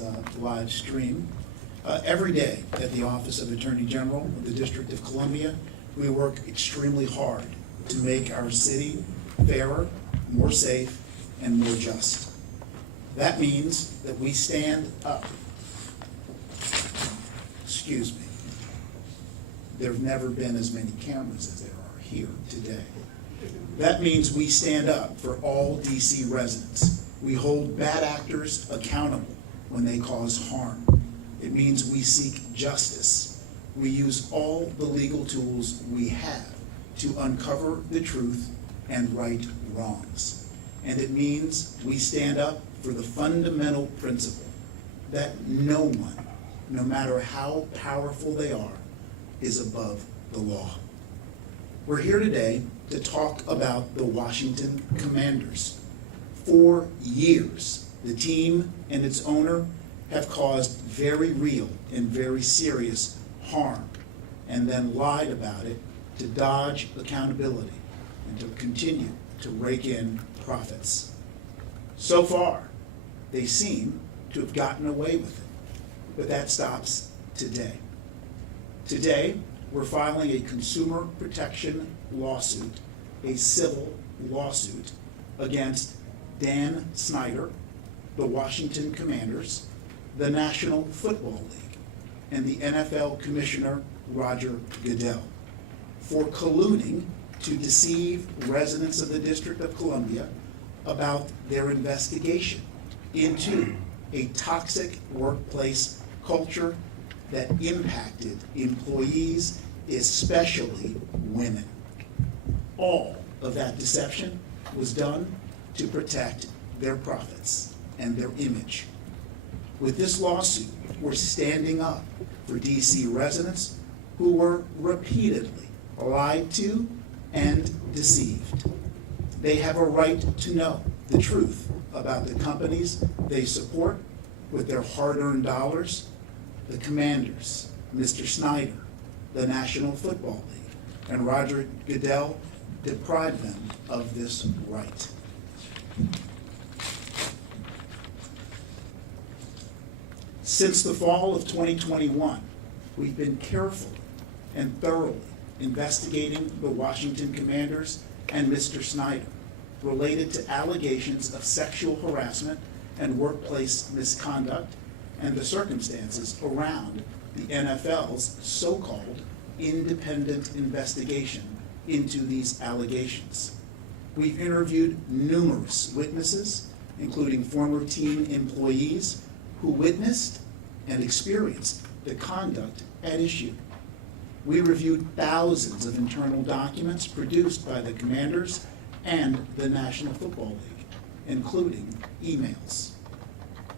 is live stream. Every day at the Office of Attorney General of the District of Columbia, we work extremely hard to make our city fairer, more safe, and more just. That means that we stand up. Excuse me. There have never been as many cameras as there are here today. That means we stand up for all DC residents. We hold bad actors accountable when they cause harm. It means we seek justice. We use all the legal tools we have to uncover the truth and right wrongs. And it means we stand up for the fundamental principle that no one, no matter how powerful they are, is above the law. We're here today to talk about the Washington Commanders. For years, the team and its owner have caused very real and very serious harm and then lied about it to dodge accountability and to continue to rake in profits. So far, they seem to have gotten away with it, but that stops today. Today, we're filing a consumer protection lawsuit, a civil lawsuit, against Dan Snyder, the Washington Commanders, the National Football League, and the NFL Commissioner Roger Goodell for colluding to deceive residents of the District of Columbia about their investigation into a toxic workplace culture that impacted employees, especially women. All of that deception was done to protect their profits and their image. With this lawsuit, we're standing up for DC residents who were repeatedly lied to and deceived. They have a right to know the truth about the companies they support with their hard-earned dollars. The Commanders, Mr. Snyder, the National Football League, and Roger Goodell deprived them of this right. Since the fall of 2021, we've been carefully and thoroughly investigating the Washington Commanders and Mr. Snyder related to allegations of sexual harassment and workplace misconduct and the circumstances around the NFL's so-called independent investigation into these allegations. We've interviewed numerous witnesses, including former team employees who witnessed and experienced the conduct at issue. We reviewed thousands of internal documents produced by the Commanders and the National Football League, including emails.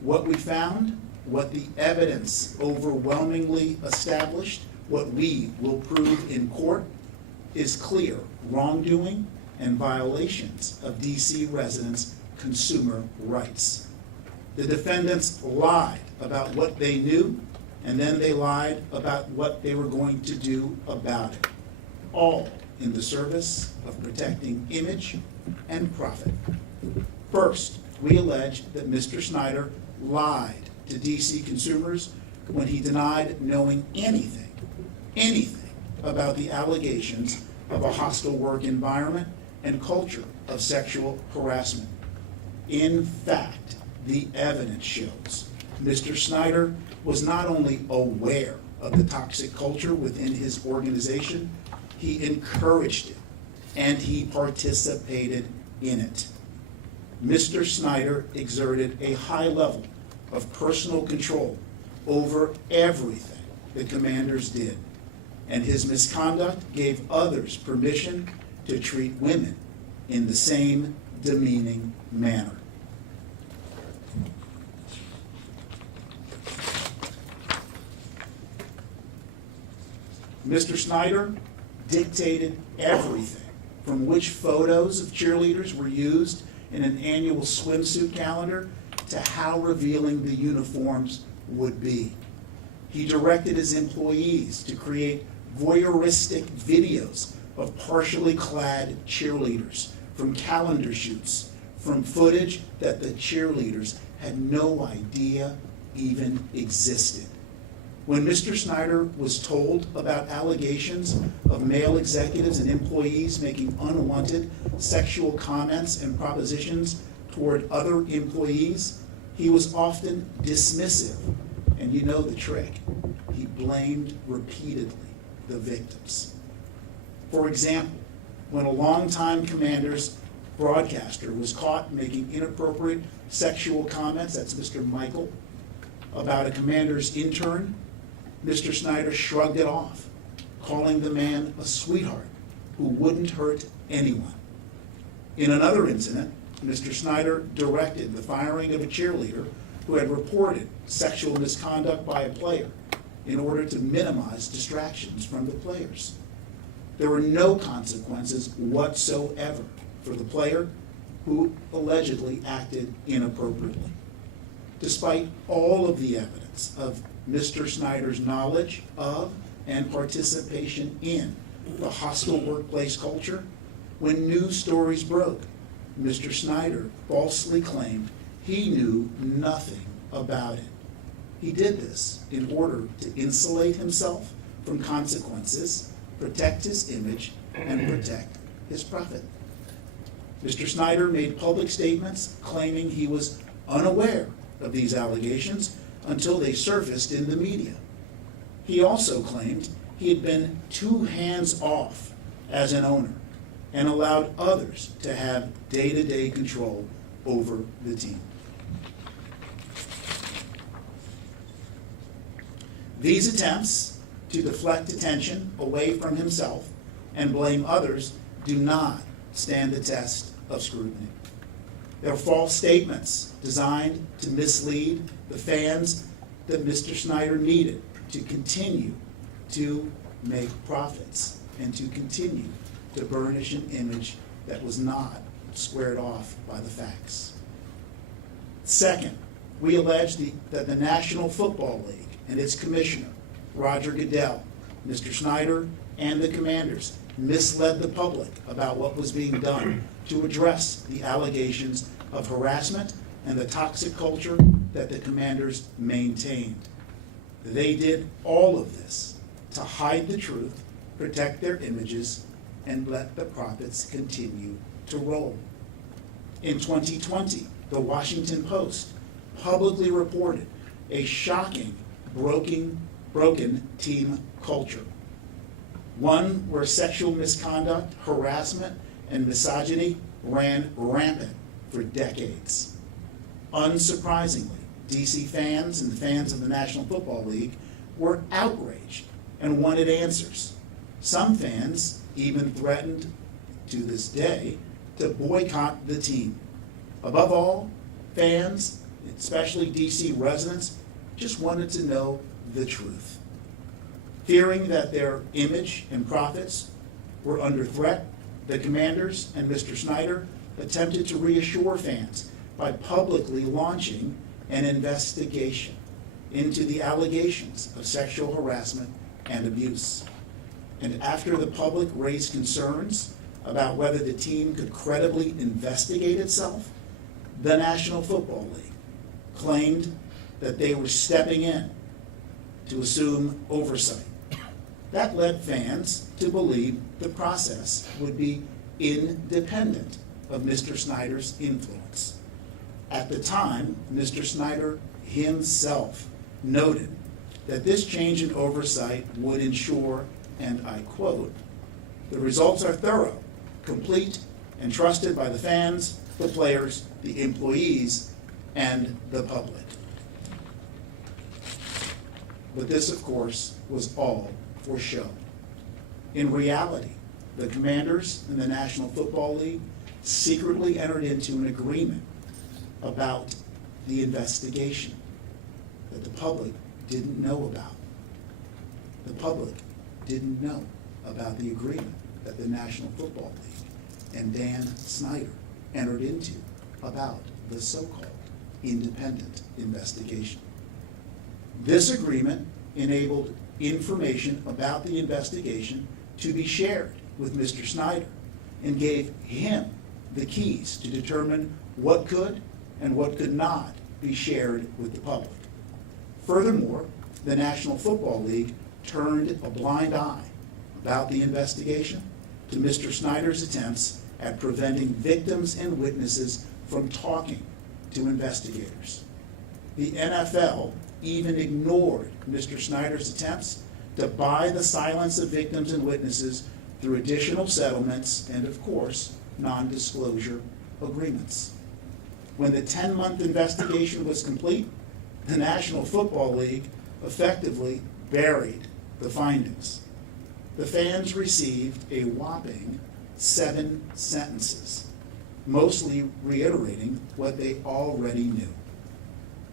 What we found, what the evidence overwhelmingly established, what we will prove in court, is clear wrongdoing and violations of DC residents' consumer rights. The defendants lied about what they knew, and then they lied about what they were going to do about it, all in the service of protecting image and profit. First, we allege that Mr. Snyder lied to DC consumers when he denied knowing anything about the allegations of a hostile work environment and culture of sexual harassment. In fact, the evidence shows Mr. Snyder was not only aware of the toxic culture within his organization, he encouraged it and he participated in it. Mr. Snyder exerted a high level of personal control over everything the Commanders did, and his misconduct gave others permission to treat women in the same demeaning manner. Mr. Snyder dictated everything from which photos of cheerleaders were used in an annual swimsuit calendar to how revealing the uniforms would be. He directed his employees to create voyeuristic videos of partially clad cheerleaders from calendar shoots, from footage that the cheerleaders had no idea even existed. When Mr. Snyder was told about allegations of male executives and employees making unwanted sexual comments and propositions toward other employees, he was often dismissive. And you know the trick. He blamed repeatedly the victims. For example, when a longtime Commanders broadcaster was caught making inappropriate sexual comments, that's Mr. Michael, about a Commanders intern, Mr. Snyder shrugged it off, calling the man a sweetheart who wouldn't hurt anyone. In another incident, Mr. Snyder directed the firing of a cheerleader who had reported sexual misconduct by a player in order to minimize distractions from the players. There were no consequences whatsoever for the player who allegedly acted inappropriately. Despite all of the evidence of Mr. Snyder's knowledge of and participation in the hostile workplace culture, when news stories broke, Mr. Snyder falsely claimed he knew nothing about it. He did this in order to insulate himself from consequences, protect his image, and protect his profit. Mr. Snyder made public statements claiming he was unaware of these allegations until they surfaced in the media. He also claimed he had been too hands-off as an owner and allowed others to have day-to-day control over the team. These attempts to deflect attention away from himself and blame others do not stand the test of scrutiny. They're false statements designed to mislead the fans that Mr. Snyder needed to continue to make profits and to continue to burnish an image that was not squared off by the facts. Second, we allege that the National Football League and its commissioner, Roger Goodell, Mr. Snyder, and the Commanders misled the public about what was being done to address the allegations of harassment and the toxic culture that the Commanders maintained. They did all of this to hide the truth, protect their images, and let the profits continue to roll. In 2020, the Washington Post publicly reported a shocking broken team culture. One where sexual misconduct, harassment, and misogyny ran rampant for decades. Unsurprisingly, DC fans and the fans of the National Football League were outraged and wanted answers. Some fans even threatened, to this day, to boycott the team. Above all, fans, especially DC residents, just wanted to know the truth. Fearing that their image and profits were under threat, the Commanders and Mr. Snyder attempted to reassure fans by publicly launching an investigation into the allegations of sexual harassment and abuse. And after the public raised concerns about whether the team could credibly investigate itself, the National Football League claimed that they were stepping in to assume oversight. That led fans to believe the process would be independent of Mr. Snyder's influence. At the time, Mr. Snyder himself noted that this change in oversight would ensure, and I quote, "The results are thorough, complete, and trusted by the fans, the players, the employees, and the public." But this, of course, was all for show. In reality, the Commanders and the National Football League secretly entered into an agreement about the investigation that the public didn't know about. The public didn't know about the agreement that the National Football League and Dan Snyder entered into about the so-called independent investigation. This agreement enabled information about the investigation to be shared with Mr. Snyder and gave him the keys to determine what could and what could not be shared with the public. Furthermore, the National Football League turned a blind eye about the investigation to Mr. Snyder's attempts at preventing victims and witnesses from talking to investigators. The NFL even ignored Mr. Snyder's attempts to buy the silence of victims and witnesses through additional settlements and, of course, non-disclosure agreements. When the 10-month investigation was complete, the National Football League effectively buried the findings. The fans received a whopping 7 sentences, mostly reiterating what they already knew.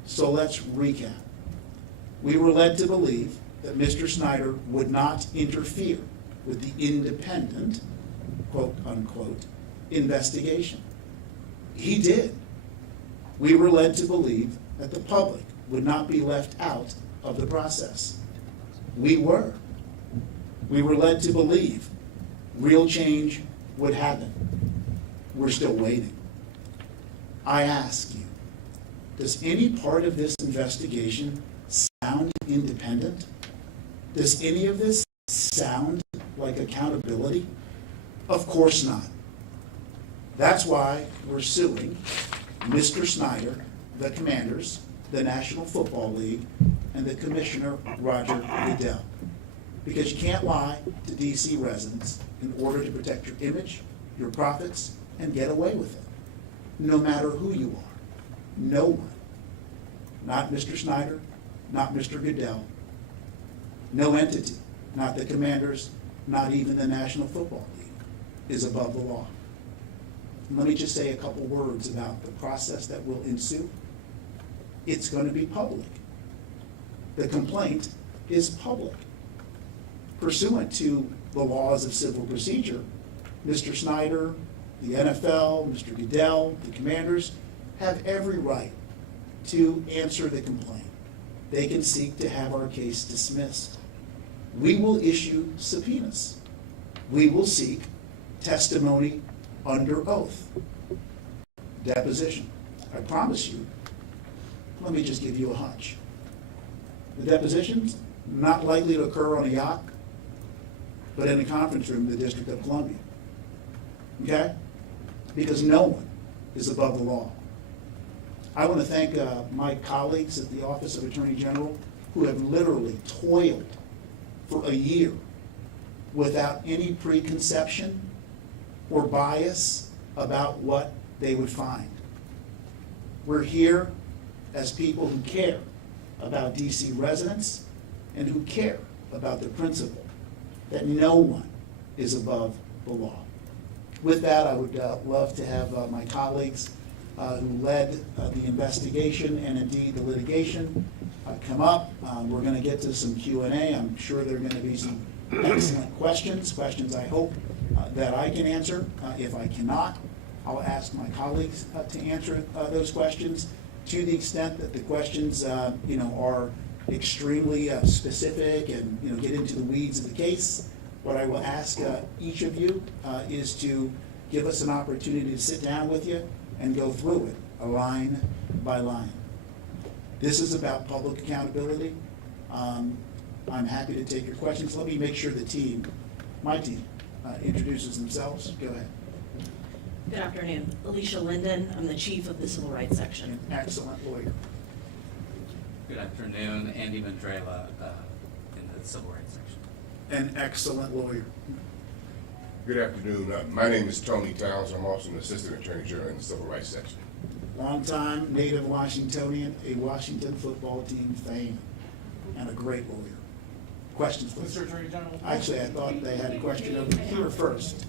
So let's recap. We were led to believe that Mr. Snyder would not interfere with the independent, quote unquote, investigation. He did. We were led to believe that the public would not be left out of the process. We were. We were led to believe real change would happen. We're still waiting. I ask you, does any part of this investigation sound independent? Does any of this sound like accountability? Of course not. That's why we're suing Mr. Snyder, the Commanders, the National Football League, and the Commissioner, Roger Goodell. Because you can't lie to DC residents in order to protect your image, your profits, and get away with it. No matter who you are. No one. Not Mr. Snyder, not Mr. Goodell. No entity, not the Commanders, not even the National Football League, is above the law. And let me just say a couple words about the process that will ensue. It's going to be public. The complaint is public. Pursuant to the laws of civil procedure, Mr. Snyder, the NFL, Mr. Goodell, the Commanders have every right to answer the complaint. They can seek to have our case dismissed. We will issue subpoenas. We will seek testimony under oath, deposition. I promise you, let me just give you a hunch. The deposition's not likely to occur on a yacht, but in a conference room in the District of Columbia. Okay? Because no one is above the law. I want to thank my colleagues at the Office of Attorney General who have literally toiled for a year without any preconception or bias about what they would find. We're here as people who care about DC residents and who care about the principle that no one is above the law. With that, I would love to have my colleagues who led the investigation and indeed the litigation come up. We're going to get to some Q&A. I'm sure there are going to be some excellent questions I hope that I can answer. If I cannot, I'll ask my colleagues to answer those questions to the extent that the questions are extremely specific and get into the weeds of the case. What I will ask each of you is to give us an opportunity to sit down with you and go through it, line by line. This is about public accountability. I'm happy to take your questions. Let me make sure my team, introduces themselves. Go ahead. Good afternoon. Alicia Linden. I'm the chief of the Civil Rights Section. An excellent lawyer. Good afternoon. Andy Mandrela in the Civil Rights Section. An excellent lawyer. Good afternoon. My name is Tony Towns. I'm also an assistant attorney general in the Civil Rights Section. Longtime native Washingtonian, a Washington football team fan, and a great lawyer. Questions, please? Mr. Attorney General? Actually, I thought they had a question over here first.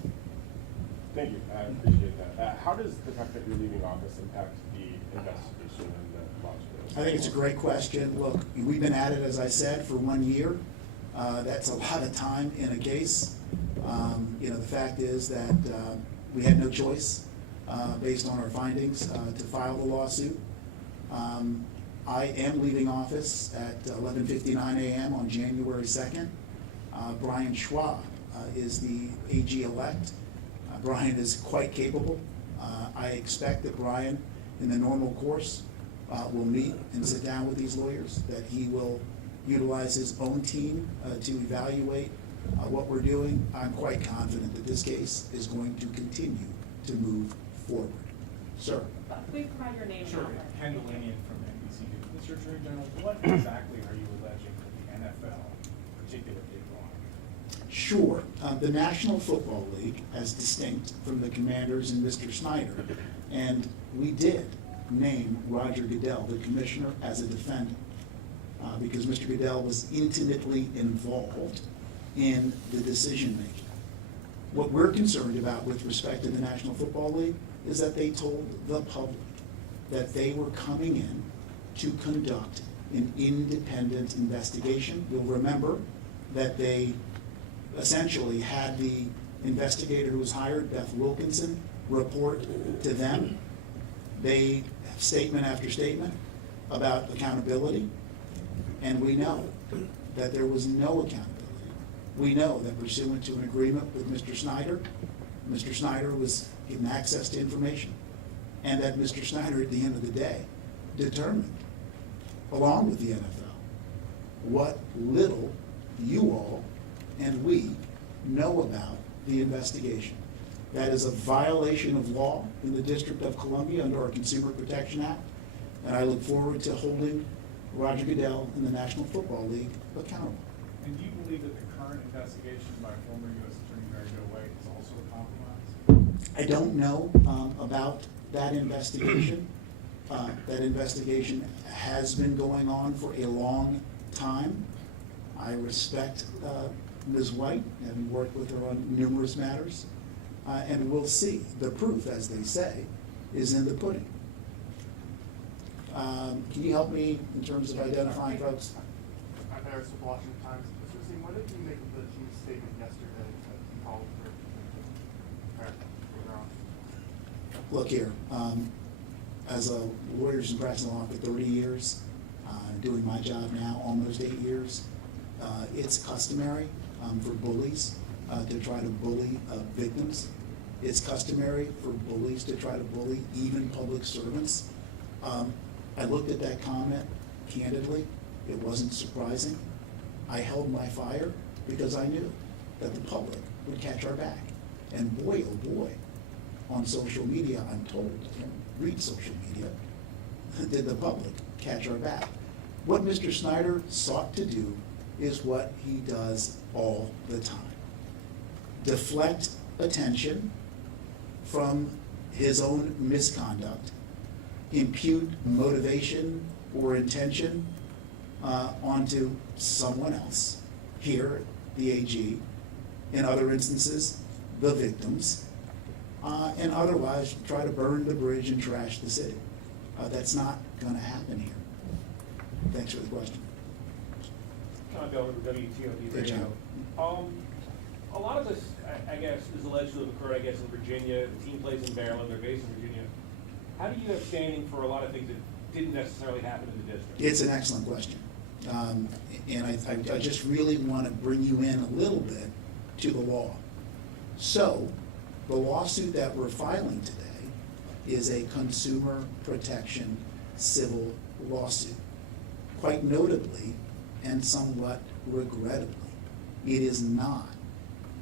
Thank you, I appreciate that. How does the fact that you're leaving office impact the investigation and the lawsuit? I think it's a great question. Look, we've been at it, as I said, for 1 year. That's a lot of time in a case. The fact is that we had no choice based on our findings to file the lawsuit. I am leaving office at 11:59 a.m. on January 2nd. Brian Schwab is the AG-elect. Brian is quite capable. I expect that Brian, in the normal course will meet and sit down with these lawyers, that he will utilize his own team to evaluate what we're doing. I'm quite confident that this case is going to continue to move forward. Sir? Please provide your name and Sure, number. Ken Delanian from NBC News. Mr. Attorney General, what exactly are you alleging that the NFL particularly did wrong? Sure. The National Football League, as distinct from the Commanders and Mr. Snyder, and we did name Roger Goodell, the commissioner, as a defendant, because Mr. Goodell was intimately involved in the decision-making. What we're concerned about with respect to the National Football League is that they told the public that they were coming in to conduct an independent investigation. You'll remember that they essentially had the investigator who was hired, Beth Wilkinson, report to them. They have statement after statement about accountability, and we know that there was no accountability. We know that pursuant to an agreement with Mr. Snyder was given access to information, and that Mr. Snyder, at the end of the day, determined, along with the NFL, what little you all and we know about the investigation. That is a violation of law in the District of Columbia under our Consumer Protection Act, and I look forward to holding Roger Goodell and the National Football League accountable. And do you believe that the current investigation by former U.S. Attorney Mary Jo White is also a compromise? I don't know about that investigation. That investigation has been going on for a long time. I respect Ms. White, having worked with her on numerous matters, and we'll see. The proof, as they say, is in the pudding. Can you help me in terms of identifying folks? I'm Harris with Washington Times. Mr. Racine, what did you make of the chief's statement yesterday that he called for Look here, as a lawyer's in practice law for 30 years, doing my job now almost 8 years, it's customary for bullies to try to bully victims. It's customary for bullies to try to bully even public servants. I looked at that comment candidly. It wasn't surprising. I held my fire because I knew that the public would catch our back. And boy, oh boy, on social media, I'm told, I don't read social media, did the public catch our back. What Mr. Snyder sought to do is what he does all the time. Deflect attention from his own misconduct, impute motivation or intention onto someone else, here, the AG, in other instances, the victims, and otherwise try to burn the bridge and trash the city. That's not going to happen here. Thanks for the question. John Bell with WTOP Hey, John. Radio. A lot of this, I guess, is alleged to have occurred, I guess, in Virginia. The team plays in Maryland. They're based in Virginia. How do you have standing for a lot of things that didn't necessarily happen in the district? It's an excellent question. And I just really want to bring you in a little bit to the law. So, the lawsuit that we're filing today is a consumer protection civil lawsuit. Quite notably, and somewhat regrettably, it is not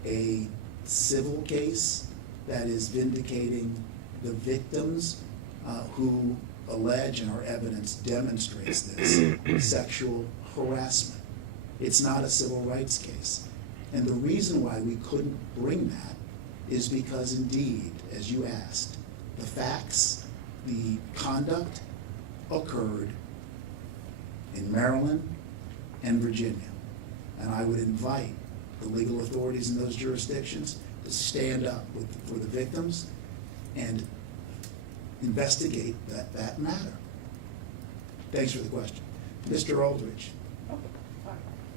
a civil case that is vindicating the victims who allege, and our evidence demonstrates this, sexual harassment. It's not a civil rights case. And the reason why we couldn't bring that is because indeed, as you asked, the facts, the conduct occurred in Maryland and Virginia. And I would invite the legal authorities in those jurisdictions to stand up for the victims and investigate that matter. Thanks for the question. Mr. Aldridge. Hi,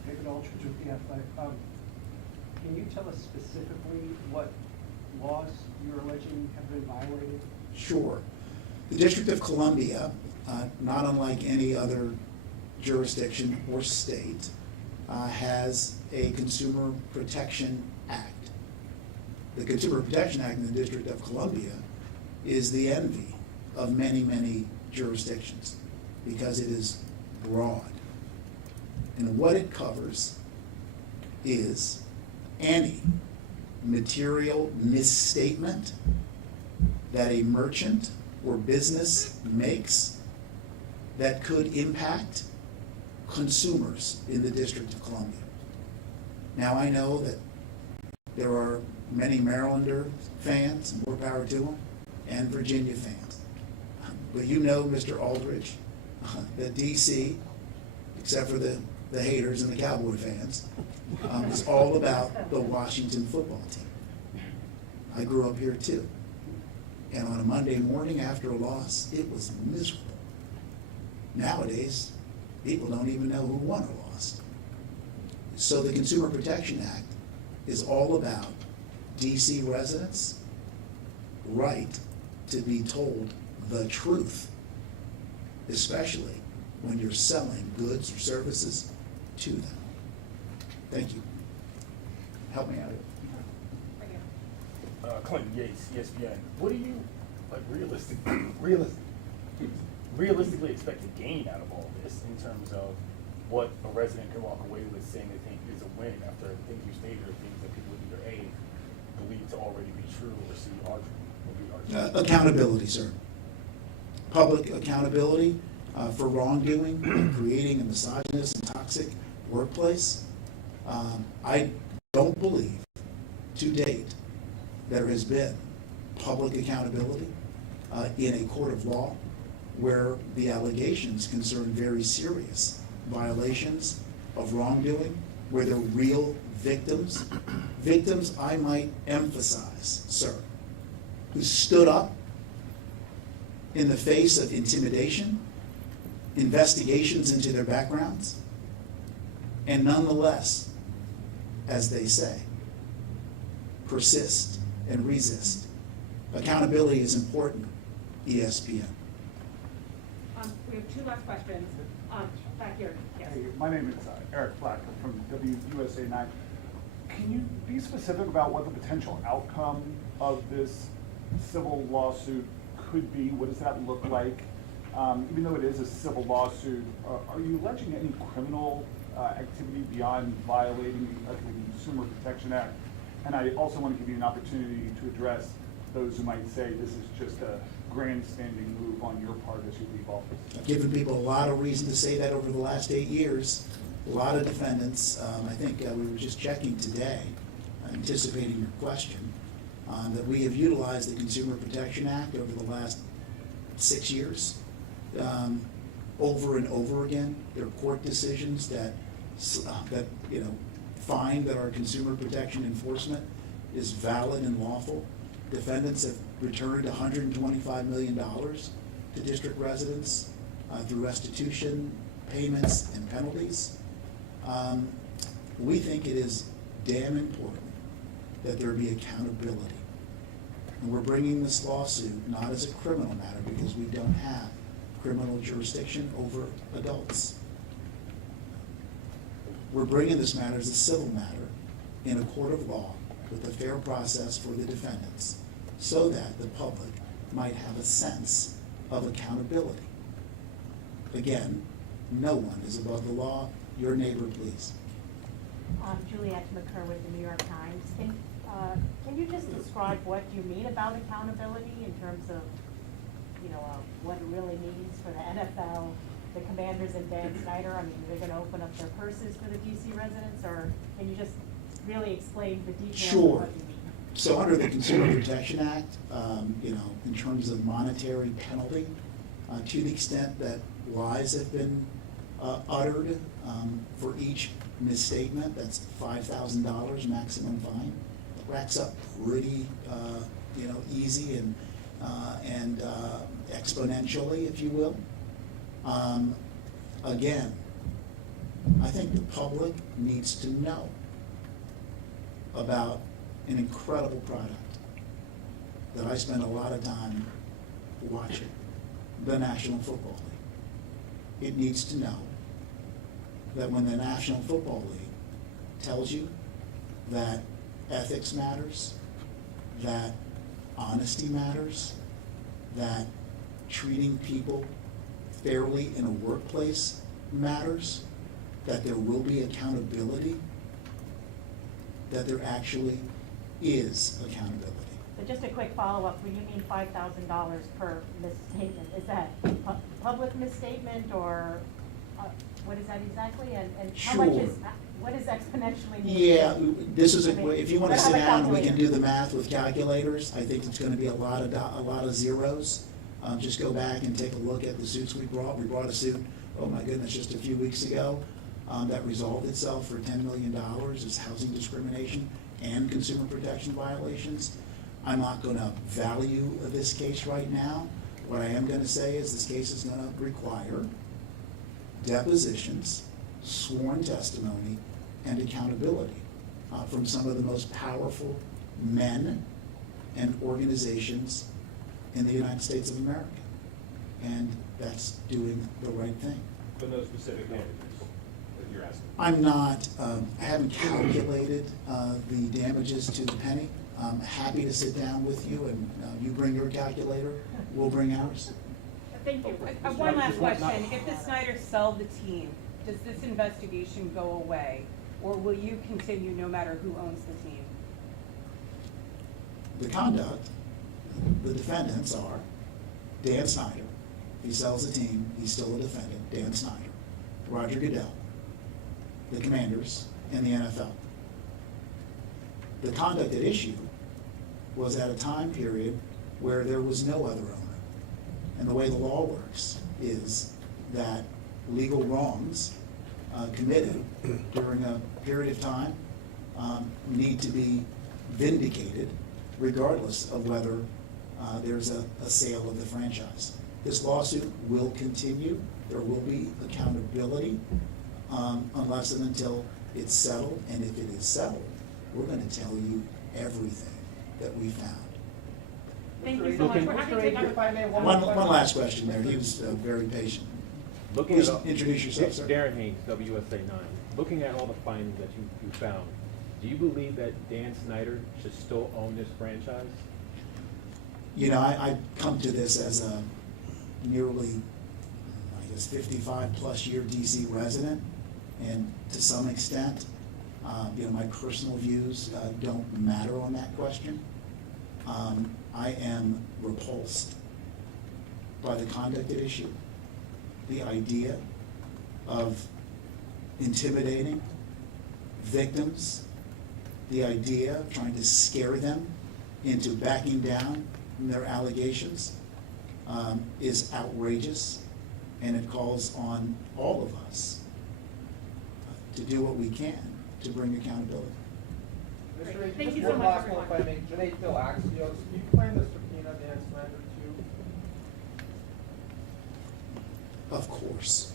David Aldridge with the Athletic. Can you tell us specifically what laws you're alleging have been violated? Sure. The District of Columbia, not unlike any other jurisdiction or state, has a Consumer Protection Act. The Consumer Protection Act in the District of Columbia is the envy of many, many jurisdictions. because it is broad. And what it covers is any material misstatement that a merchant or business makes that could impact consumers in the District of Columbia. Now, I know that there are many Marylander fans, more power to them, and Virginia fans. But you know, Mr. Aldridge, that DC, except for the haters and the Cowboy fans, is all about the Washington football team. I grew up here too. And on a Monday morning after a loss, it was miserable. Nowadays, people don't even know who won or lost. So the Consumer Protection Act is all about DC residents' right to be told the truth, especially when you're selling goods or services to them. Thank you. Help me out here. Clinton Yates, ESPN. What do you realistically expect to gain out of all this in terms of what a resident can walk away with saying they think is a win after the things you stated are things that people either A, believe to already be true, or C, are true? Accountability, sir. Public accountability for wrongdoing and creating a misogynist and toxic workplace. I don't believe to date there has been public accountability in a court of law where the allegations concern very serious violations of wrongdoing, where they're real victims. Victims, I might emphasize, sir, who stood up in the face of intimidation, investigations into their backgrounds, and nonetheless, as they say, persist and resist. Accountability is important, ESPN. We have two last questions. Back here, yes. Hey, my name is Eric Black from WUSA 9. Can you be specific about what the potential outcome of this civil lawsuit could be? What does that look like? Even though it is a civil lawsuit, are you alleging any criminal activity beyond violating the Consumer Protection Act? And I also want to give you an opportunity to address those who might say this is just a grandstanding move on your part as you leave office. I've given people a lot of reason to say that over the last 8 years. A lot of defendants, I think we were just checking today, anticipating your question, that we have utilized the Consumer Protection Act over the last 6 years. Over and over again, there are court decisions that find that our consumer protection enforcement is valid and lawful. Defendants have returned $125 million to district residents through restitution, payments, and penalties. We think it is damn important that there be accountability. And we're bringing this lawsuit not as a criminal matter because we don't have criminal jurisdiction over adults. We're bringing this matter as a civil matter in a court of law with a fair process for the defendants so that the public might have a sense of accountability. Again, no one is above the law. Your neighbor, please. Juliette McCurr with the New York Times. Can you just describe what you mean about accountability in terms of, what it really means for the NFL, the Commanders and Dan Snyder? I mean, are they going to open up their purses for the DC residents, or can you just really explain the details Sure. of what you mean? So under the Consumer Protection Act, in terms of monetary penalty, to the extent that lies have been uttered for each misstatement, that's $5,000 maximum fine. It racks up pretty, easy and exponentially, if you will. Again, I think the public needs to know about an incredible product that I spend a lot of time watching, the National Football League. It needs to know that when the National Football League tells you that ethics matters, that honesty matters, that treating people fairly in a workplace matters, that there will be accountability, that there actually is accountability. So just a quick follow-up, when you mean $5,000 per misstatement, is that public misstatement or what is that exactly? And how much is, Sure. what does exponentially mean? Yeah, this is, I mean, if you want to I sit have a down, we can calculator. do the math with calculators. I think it's going to be a lot of zeros. Just go back and take a look at the suits we brought. We brought a suit, oh my goodness, just a few weeks ago, that resolved itself for $10 million. It's housing discrimination and consumer protection violations. I'm not going to value this case right now. What I am going to say is this case is going to require depositions, sworn testimony, and accountability from some of the most powerful men and organizations in the United States of America. And that's doing the right thing. But no specific damages that you're asking. I'm not, I haven't calculated the damages to the penny. I'm happy to sit down with you and you bring your calculator, we'll bring ours. Thank you. One last question. If the Snyders sell the team, does this investigation go away? Or will you continue no matter who owns the team? The conduct, the defendants are Dan Snyder, he sells the team, he's still a defendant, Dan Snyder, Roger Goodell, the Commanders, and the NFL. The conduct at issue was at a time period where there was no other owner. And the way the law works is that legal wrongs committed during a period of time need to be vindicated regardless of whether there's a sale of the franchise. This lawsuit will continue. There will be accountability unless and until it's settled. And if it is settled, we're going to tell you everything that we found. Thank you so much. We're happy to take If I may, One last question there. He was very patient. Looking Please at all- introduce yourself, sir. Darren Haynes, WSA 9. Looking at all the findings that you found, do you believe that Dan Snyder should still own this franchise? You know, I come to this as a nearly, 55-plus year DC resident, and to some extent, my personal views don't matter on that question. I am repulsed by the conduct at issue. The idea of intimidating victims, the idea of trying to scare them into backing down from their allegations is outrageous, and it calls on all of us to do what we can to bring accountability. Great. Thank you One so much, last one, everyone. if I may. Janae Phil Axios, do you plan to subpoena Dan Snyder too? Of course.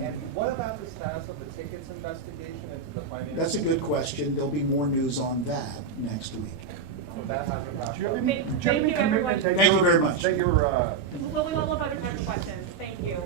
And what about the status of the tickets investigation into the financial? That's a good question. There'll be more news on that next week. So that hasn't wrapped Do you have up. any, do you have any Thank you, everyone. commitment that Thank you you're- very much. That you're, Well, we will have other types of questions. Thank you.